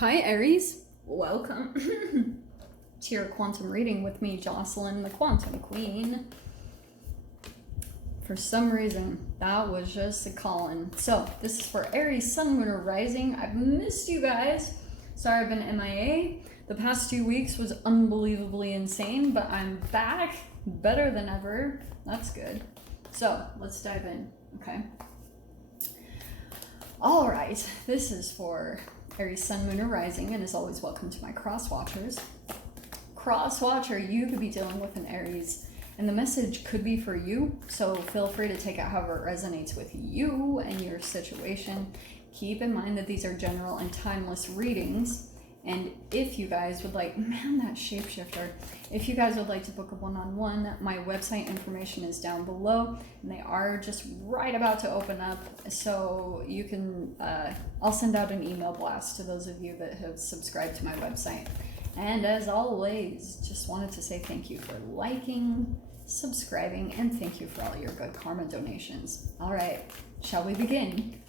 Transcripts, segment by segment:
Hi Aries, welcome to your quantum reading with me, Jocelyn, the Quantum Queen. For some reason, that was just a call-in. So, this is for Aries, Sun, Moon, or Rising. I've missed you guys. Sorry I've been MIA. The past 2 weeks was unbelievably insane, but I'm back, better than ever. That's good. So, let's dive in, okay? All right, this is for Aries, Sun, Moon, or Rising, and as always, welcome to my cross watchers. Cross watcher, you could be dealing with an Aries, and the message could be for you, so feel free to take it however it resonates with you and your situation. Keep in mind that these are general and timeless readings, and if you guys would like, man, that shapeshifter, if you guys would like to book a one-on-one, my website information is down below, and they are just right about to open up, so you can, I'll send out an email blast to those of you that have subscribed to my website. And as always, just wanted to say thank you for liking, subscribing, and thank you for all your good karma donations. All right, shall we begin?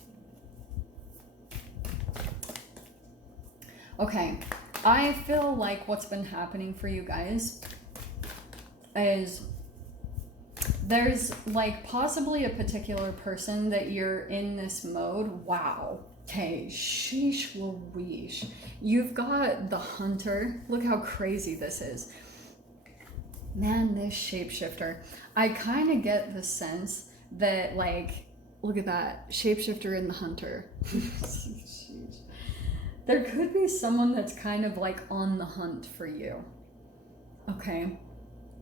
Okay, I feel like what's been happening for you guys is there's like possibly a particular person that you're in this mode. Wow. Okay, sheesh Louise. You've got the hunter. Look how crazy this is. Man, this shapeshifter. I kind of get the sense that, like, look at that. Shapeshifter and the hunter. There could be someone that's kind of like on the hunt for you. Okay.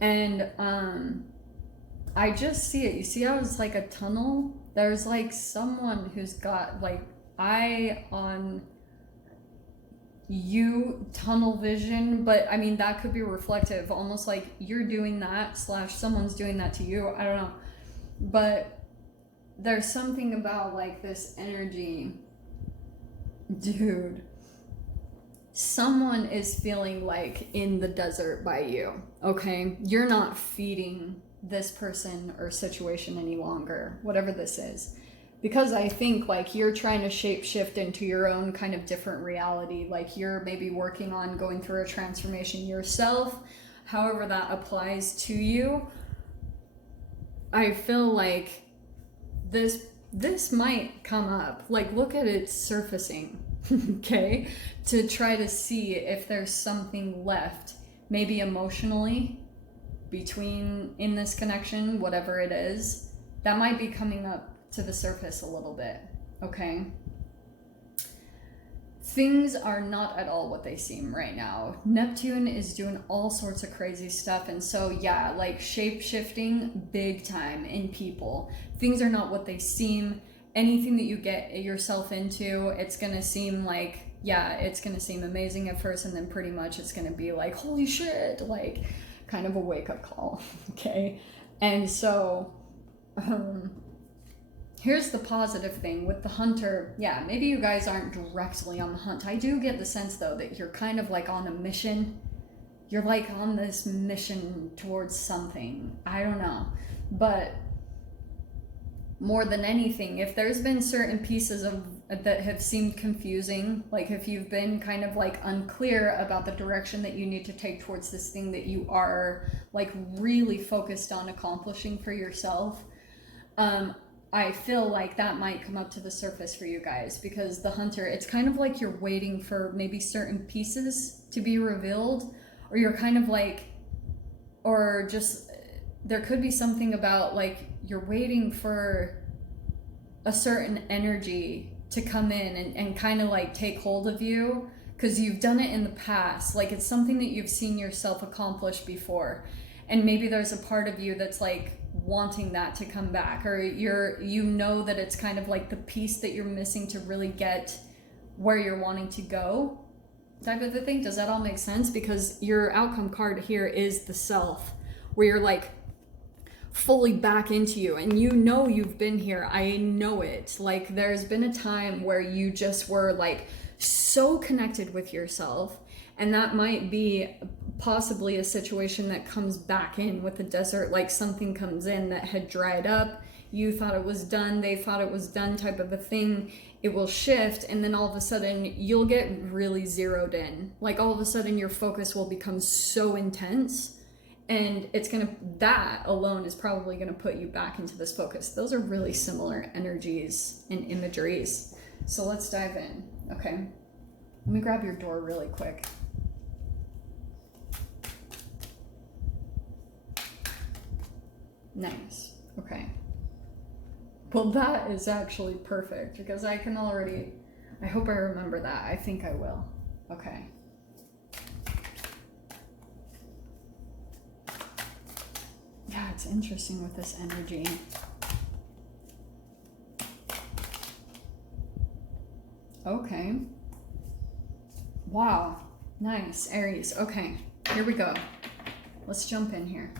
And I just see it. You see how it's like a tunnel? There's like someone who's got like eye on you, tunnel vision, but I mean that could be reflective, almost like you're doing that / someone's doing that to you. I don't know. But there's something about like this energy. Dude. Someone is feeling like in the desert by you, okay? You're not feeding this person or situation any longer, whatever this is. Because I think like you're trying to shape shift into your own kind of different reality. Like you're maybe working on going through a transformation yourself, however that applies to you. I feel like this might come up. Like look at it surfacing. Okay, to try to see if there's something left, maybe emotionally, in this connection, whatever it is, that might be coming up to the surface a little bit, okay? Things are not at all what they seem right now. Neptune is doing all sorts of crazy stuff, and so yeah, like shape-shifting big time in people. Things are not what they seem. Anything that you get yourself into, it's gonna seem like, yeah, it's gonna seem amazing at first, and then pretty much it's gonna be like, holy shit, like kind of a wake-up call, okay? And so here's the positive thing with the hunter. Yeah, maybe you guys aren't directly on the hunt. I do get the sense though that you're kind of like on a mission. You're like on this mission towards something. I don't know, but more than anything, if there's been certain pieces of that have seemed confusing, like if you've been kind of like unclear about the direction that you need to take towards this thing that you are like really focused on accomplishing for yourself, I feel like that might come up to the surface for you guys, because the hunter, it's kind of like you're waiting for maybe certain pieces to be revealed, or you're kind of like, or just there could be something about like you're waiting for a certain energy to come in and kind of like take hold of you, because you've done it in the past. Like it's something that you've seen yourself accomplish before, and maybe there's a part of you that's like wanting that to come back, or you know that it's kind of like the piece that you're missing to really get where you're wanting to go, type of a thing. Does that all make sense? Because your outcome card here is the self, where you're like fully back into you, and you know you've been here. I know it. Like there's been a time where you just were like so connected with yourself, and that might be possibly a situation that comes back in with the desert. Like something comes in that had dried up, you thought it was done, they thought it was done type of a thing, it will shift, and then all of a sudden you'll get really zeroed in. Like all of a sudden your focus will become so intense, and that alone is probably gonna put you back into this focus. Those are really similar energies and imageries. So let's dive in, okay? Let me grab your door really quick. Nice, okay. Well, that is actually perfect because I hope I remember that. I think I will. Okay. Yeah, it's interesting with this energy. Okay. Wow. Nice, Aries. Okay, here we go. Let's jump in here.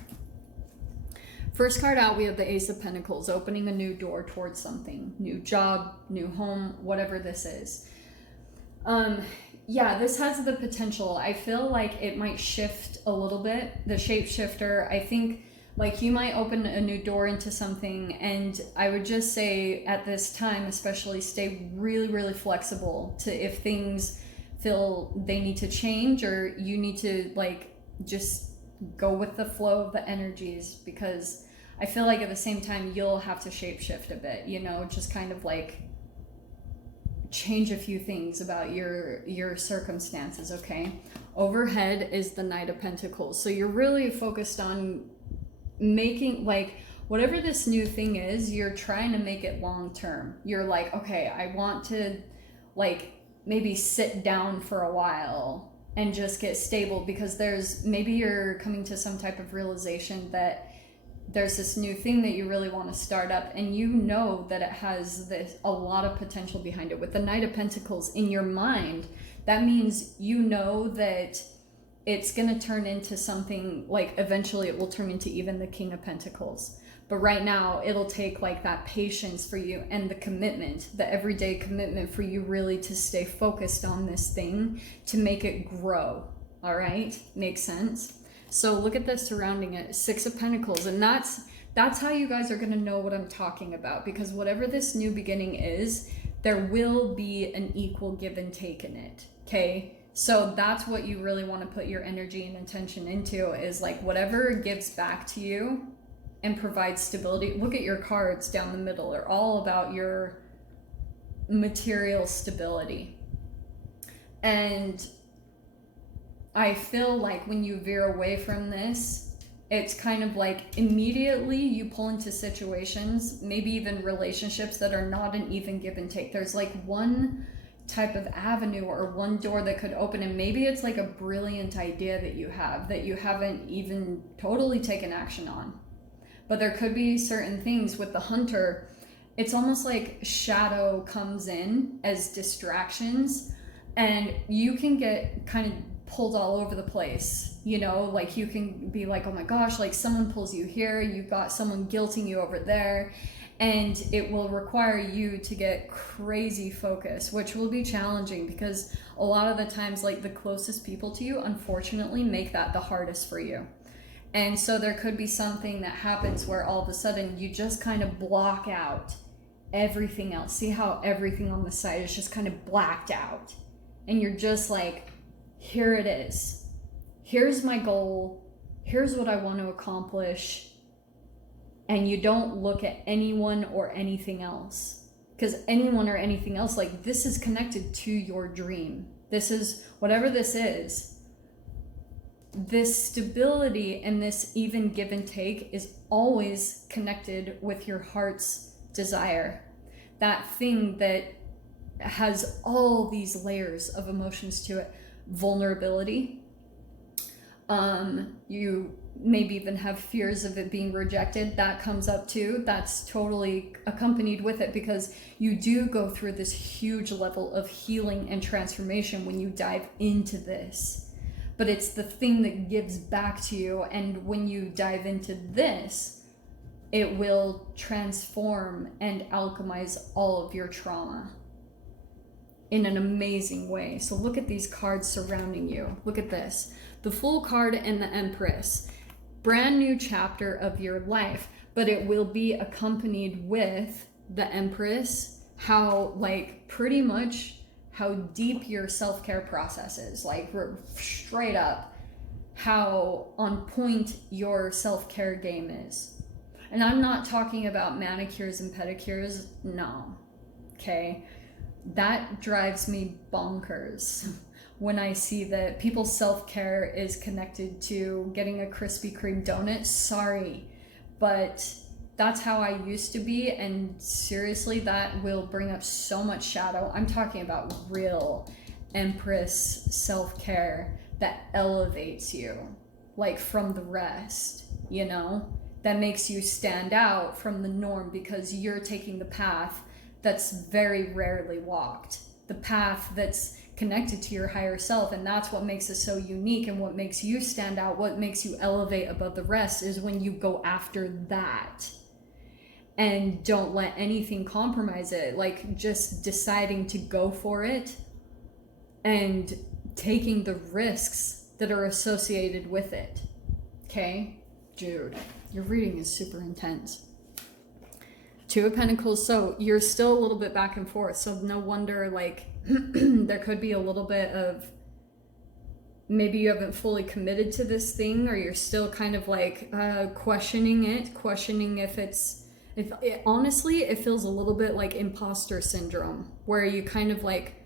First card out, we have the Ace of Pentacles, opening a new door towards something. New job, new home, whatever this is. Yeah, this has the potential. I feel like it might shift a little bit. The shapeshifter, I think, like you might open a new door into something, and I would just say at this time, especially, stay really, really flexible to if things feel they need to change, or you need to like just go with the flow of the energies, because I feel like at the same time you'll have to shapeshift a bit, you know, just kind of like change a few things about your circumstances, okay? Overhead is the Knight of Pentacles. So you're really focused on making, like, whatever this new thing is, you're trying to make it long term. You're like, okay, I want to like maybe sit down for a while and just get stable, because maybe you're coming to some type of realization that there's this new thing that you really want to start up, and you know that it has a lot of potential behind it. With the Knight of Pentacles in your mind, that means you know that it's going to turn into something, like eventually it will turn into even the King of Pentacles. But right now it'll take like that patience for you and the commitment, the everyday commitment for you really to stay focused on this thing to make it grow. All right, makes sense? So look at the surrounding it, Six of Pentacles, and that's how you guys are going to know what I'm talking about, because whatever this new beginning is, there will be an equal give and take in it, okay? So that's what you really want to put your energy and attention into, is like whatever gives back to you and provides stability. Look at your cards down the middle. They're all about your material stability. And I feel like when you veer away from this, it's kind of like immediately you pull into situations, maybe even relationships that are not an even give and take. There's like one type of avenue or one door that could open, and maybe it's like a brilliant idea that you have that you haven't even totally taken action on. But there could be certain things with the Hunter. It's almost like shadow comes in as distractions, and you can get kind of pulled all over the place, you know, like you can be like, oh my gosh, like someone pulls you here, you've got someone guilting you over there, and it will require you to get crazy focus, which will be challenging, because a lot of the times, like the closest people to you, unfortunately, make that the hardest for you. And so there could be something that happens where all of a sudden you just kind of block out everything else. See how everything on the side is just kind of blacked out, and you're just like, here it is. Here's my goal. Here's what I want to accomplish. And you don't look at anyone or anything else, because anyone or anything else, like, this is connected to your dream. This is whatever this is. This stability and this even give and take is always connected with your heart's desire. That thing that has all these layers of emotions to it. Vulnerability. You maybe even have fears of it being rejected. That comes up too. That's totally accompanied with it, because you do go through this huge level of healing and transformation when you dive into this. But it's the thing that gives back to you, and when you dive into this, it will transform and alchemize all of your trauma in an amazing way. So look at these cards surrounding you. Look at this. The Fool card and the Empress. Brand new chapter of your life. but it will be accompanied with the Empress, how like pretty much how deep your self-care process is, like straight up how on point your self-care game is. And I'm not talking about manicures and pedicures, no, okay? That drives me bonkers when I see that people's self-care is connected to getting a Krispy Kreme donut. Sorry, but that's how I used to be, and seriously, that will bring up so much shadow. I'm talking about real Empress self-care that elevates you, like from the rest, you know? That makes you stand out from the norm because you're taking the path that's very rarely walked, the path that's connected to your higher self. And that's what makes it so unique, and what makes you stand out, what makes you elevate above the rest, is when you go after that and don't let anything compromise it, like just deciding to go for it and taking the risks that are associated with it. Okay, Jude, your reading is super intense. Two of Pentacles, so you're still a little bit back and forth, so no wonder, like there could be a little bit of maybe you haven't fully committed to this thing, or you're still kind of like questioning if it honestly, it feels a little bit like imposter syndrome, where you kind of like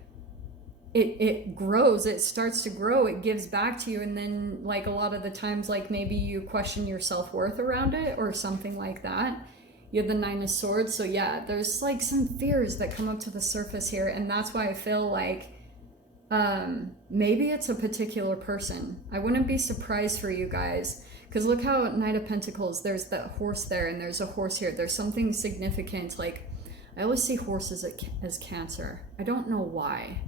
it grows, it starts to grow, it gives back to you, and then like a lot of the times, like maybe you question your self-worth around it or something like that. You have the Nine of Swords, so yeah, there's like some fears that come up to the surface here, and that's why I feel like maybe it's a particular person. I wouldn't be surprised for you guys, because look how Knight of Pentacles, there's that horse there, and there's a horse here. There's something significant. Like, I always see horses as Cancer. I don't know why.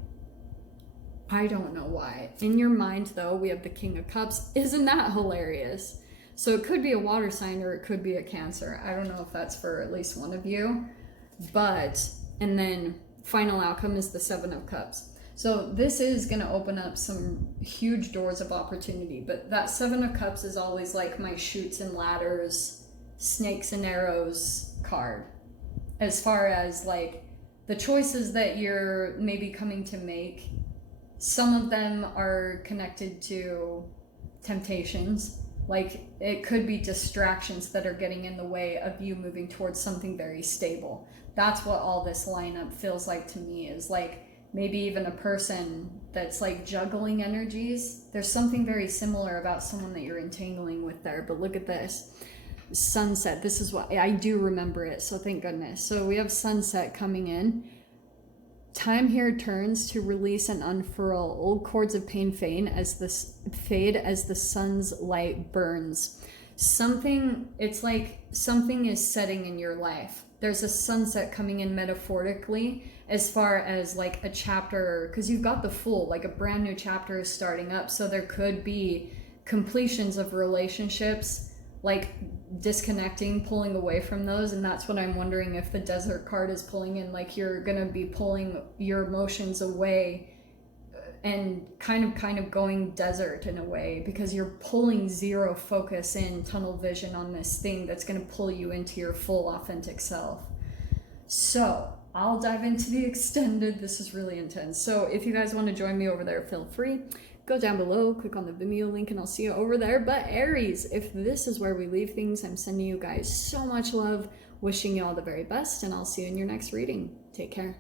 In your mind, though, we have the King of Cups. Isn't that hilarious? So it could be a water sign, or it could be a Cancer. I don't know if that's for at least one of you. But, and then final outcome is the Seven of Cups. So this is going to open up some huge doors of opportunity. But that Seven of Cups is always like my chutes and ladders, snakes and arrows card. As far as like the choices that you're maybe coming to make, some of them are connected to temptations. Like it could be distractions that are getting in the way of you moving towards something very stable. That's what all this lineup feels like to me, is like maybe even a person that's like juggling energies. There's something very similar about someone that you're entangling with there. But look at this. Sunset. This is what I do remember it, so thank goodness. So we have sunset coming in. Time here turns to release and unfurl. Old cords of pain fade as the sun's light burns. It's like something is setting in your life. There's a sunset coming in metaphorically, as far as like a chapter, because you've got the Fool, like a brand new chapter is starting up. So there could be completions of relationships, like disconnecting, pulling away from those. And that's what I'm wondering if the Desert card is pulling in, like you're gonna be pulling your emotions away and kind of going desert in a way, because you're pulling zero focus in, tunnel vision on this thing that's going to pull you into your full authentic self. So I'll dive into the extended. This is really intense. So if you guys want to join me over there, feel free. Go down below, click on the Vimeo link, and I'll see you over there. But Aries, if this is where we leave things, I'm sending you guys so much love, wishing you all the very best, and I'll see you in your next reading. Take care.